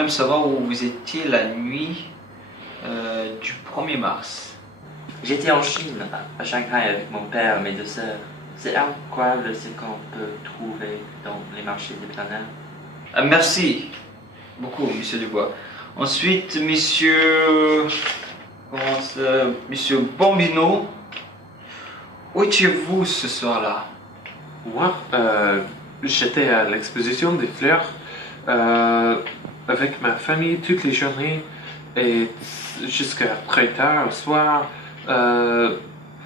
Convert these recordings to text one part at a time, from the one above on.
même savoir où vous étiez la nuit du 1er mars. J'étais en Chine, à Shanghai, avec mon père et mes deux sœurs. C'est incroyable ce qu'on peut trouver dans les marchés de plein air. Merci beaucoup, monsieur Dubois. Ensuite, monsieur... Monsieur Bambino, où étiez-vous ce soir-là? Moi, j'étais à l'exposition des fleurs avec ma famille toutes les journées et jusqu'à très tard au soir.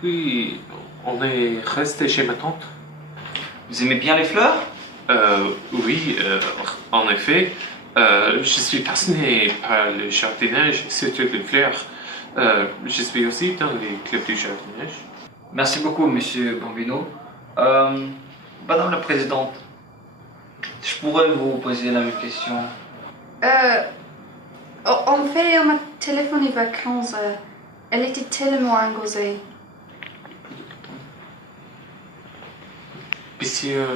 Puis, on est resté chez ma tante. Vous aimez bien les fleurs? Oui, en effet. Je suis passionné par le jardinage et surtout les fleurs. Je suis aussi dans les clubs du jardinage. Merci beaucoup, monsieur Bambino. Madame la Présidente, je pourrais vous poser la même question. En fait, on m'a téléphoné vacances. Elle était tellement angoissée. Monsieur,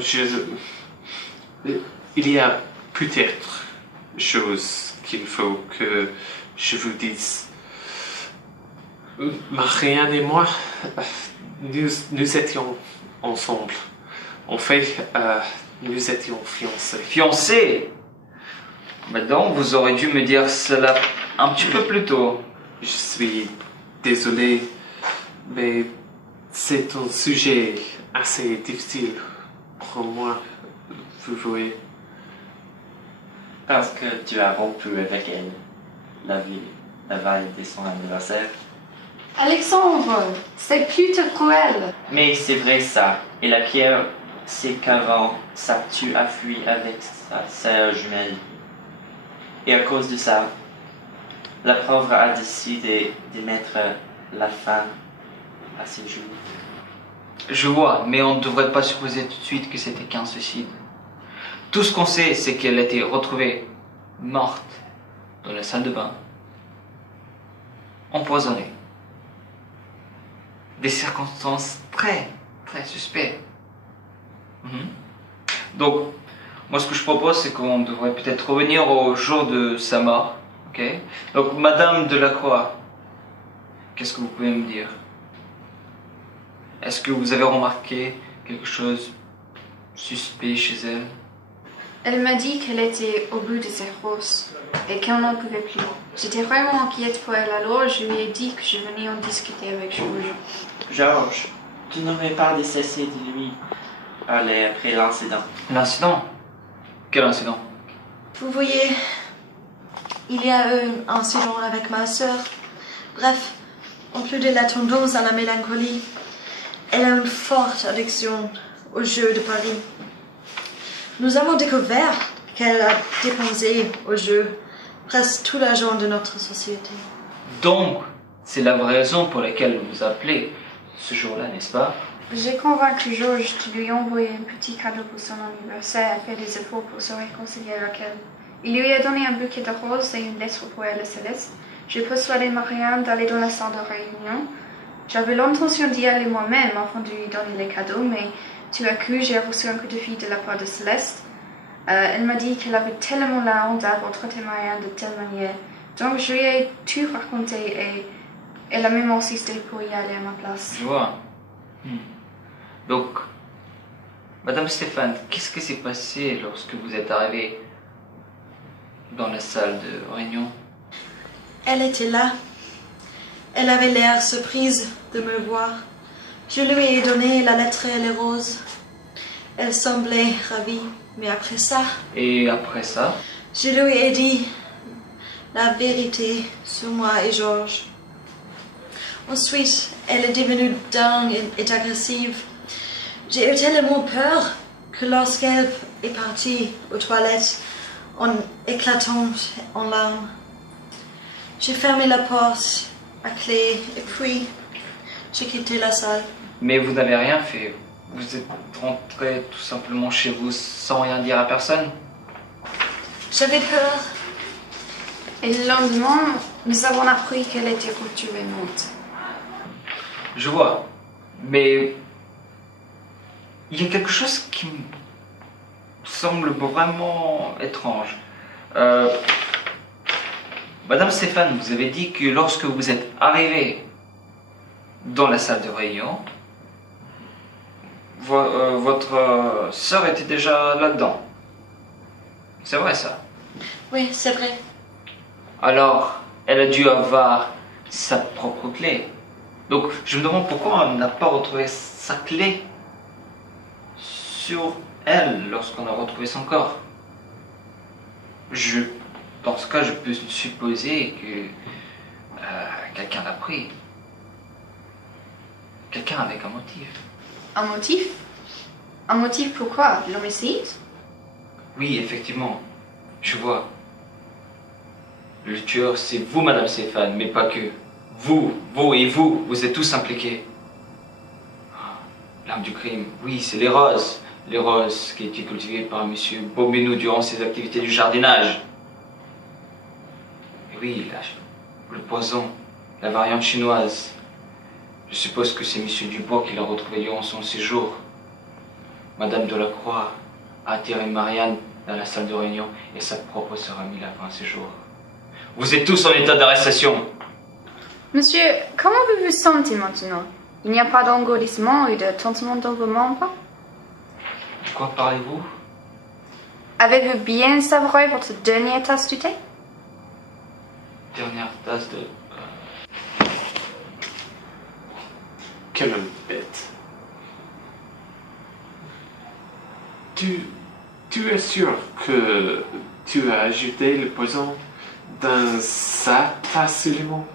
il y a peut-être chose qu'il faut que je vous dise. Marianne et moi, nous étions ensemble. En fait, nous étions fiancés. Fiancé? Maintenant, vous aurez dû me dire cela un petit peu plus tôt. Je suis désolé, mais c'est un sujet assez difficile pour moi, vous voyez. Parce que tu as rompu avec elle la veille de son anniversaire. Alexandre, c'est plutôt cruel. Mais c'est vrai ça. Et la pire, c'est qu'avant ça, tu as fui avec sa sœur jumelle. Et à cause de ça, la pauvre a décidé de mettre la fin à ses jours. Je vois, mais on ne devrait pas supposer tout de suite que c'était qu'un suicide. Tout ce qu'on sait, c'est qu'elle a été retrouvée morte dans la salle de bain, empoisonnée. Des circonstances très, très suspectes. Donc, moi ce que je propose, c'est qu'on devrait peut-être revenir au jour de sa mort. Ok? Donc, Madame Delacroix, qu'est-ce que vous pouvez me dire? Est-ce que vous avez remarqué quelque chose de suspect chez elle? Elle m'a dit qu'elle était au bout de ses roses et qu'elle n'en pouvait plus. J'étais vraiment inquiète pour elle, alors je lui ai dit que je venais en discuter avec Georges. Georges, tu n'aurais pas de cesser de lui parler après l'incident. L'incident? Quel incident? Vous voyez, il y a eu un incident avec ma sœur. Bref, en plus de la tendance à la mélancolie, elle a une forte addiction aux jeux de Paris. Nous avons découvert qu'elle a dépensé aux jeux presque tout l'argent de notre société. Donc, c'est la vraie raison pour laquelle vous appelez ce jour-là, n'est-ce pas? J'ai convaincu Georges de lui envoyer un petit cadeau pour son anniversaire et faire des efforts pour se réconcilier avec elle. Il lui a donné un bouquet de roses et une lettre pour elle, Céleste. J'ai persuadé Marianne d'aller dans la salle de réunion. J'avais l'intention d'y aller moi-même afin de lui donner les cadeaux, mais tu as cru, j'ai reçu un coup de fil de la part de Céleste. Elle m'a dit qu'elle avait tellement la honte d'avoir traité Marianne de telle manière. Donc je lui ai tout raconté et elle a même insisté pour y aller à ma place. Je vois. Donc, Madame Stéphane, qu'est-ce qui s'est passé lorsque vous êtes arrivée dans la salle de réunion? Elle était là. Elle avait l'air surprise de me voir. Je lui ai donné la lettre et les roses. Elle semblait ravie, mais après ça... Et après ça? Je lui ai dit la vérité sur moi et Georges. Ensuite, elle est devenue dingue et agressive. J'ai eu tellement peur que lorsqu'elle est partie aux toilettes, en éclatant en larmes, j'ai fermé la porte à clé et puis j'ai quitté la salle. Mais vous n'avez rien fait. Vous êtes rentré tout simplement chez vous sans rien dire à personne? J'avais peur. Et le lendemain, nous avons appris qu'elle était retrouvée morte. Je vois. Mais il y a quelque chose qui me semble vraiment étrange. Madame Stéphane, vous avez dit que lorsque vous êtes arrivé dans la salle de réunion, votre sœur était déjà là-dedans. C'est vrai ça? Oui, c'est vrai. Alors, elle a dû avoir sa propre clé. Donc, je me demande pourquoi on n'a pas retrouvé sa clé sur elle lorsqu'on a retrouvé son corps. Dans ce cas, je peux supposer que quelqu'un l'a pris. Quelqu'un avec un motif. Un motif? Un motif pourquoi? L'homicide? Oui, effectivement. Je vois. Le tueur, c'est vous, Madame Stéphane, mais pas que. Vous êtes tous impliqués. Ah, l'arme du crime, oui, c'est les roses. Les roses qui étaient cultivées par Monsieur Boménou durant ses activités du jardinage. Et oui, le poison, la variante chinoise. Je suppose que c'est Monsieur Dubois qui l'a retrouvé durant son séjour. Madame Delacroix a attiré Marianne dans la salle de réunion et sa propre sœur a mis la fin à ses jours. Vous êtes tous en état d'arrestation. Monsieur, comment vous vous sentez maintenant? Il n'y a pas d'engourdissement et de tentiment dans vos membres? De quoi parlez-vous? Avez-vous bien savouré votre dernière tasse de thé? Dernière tasse de... Quelle bête. Tu es sûr que tu as ajouté le poison dans sa tasse seulement?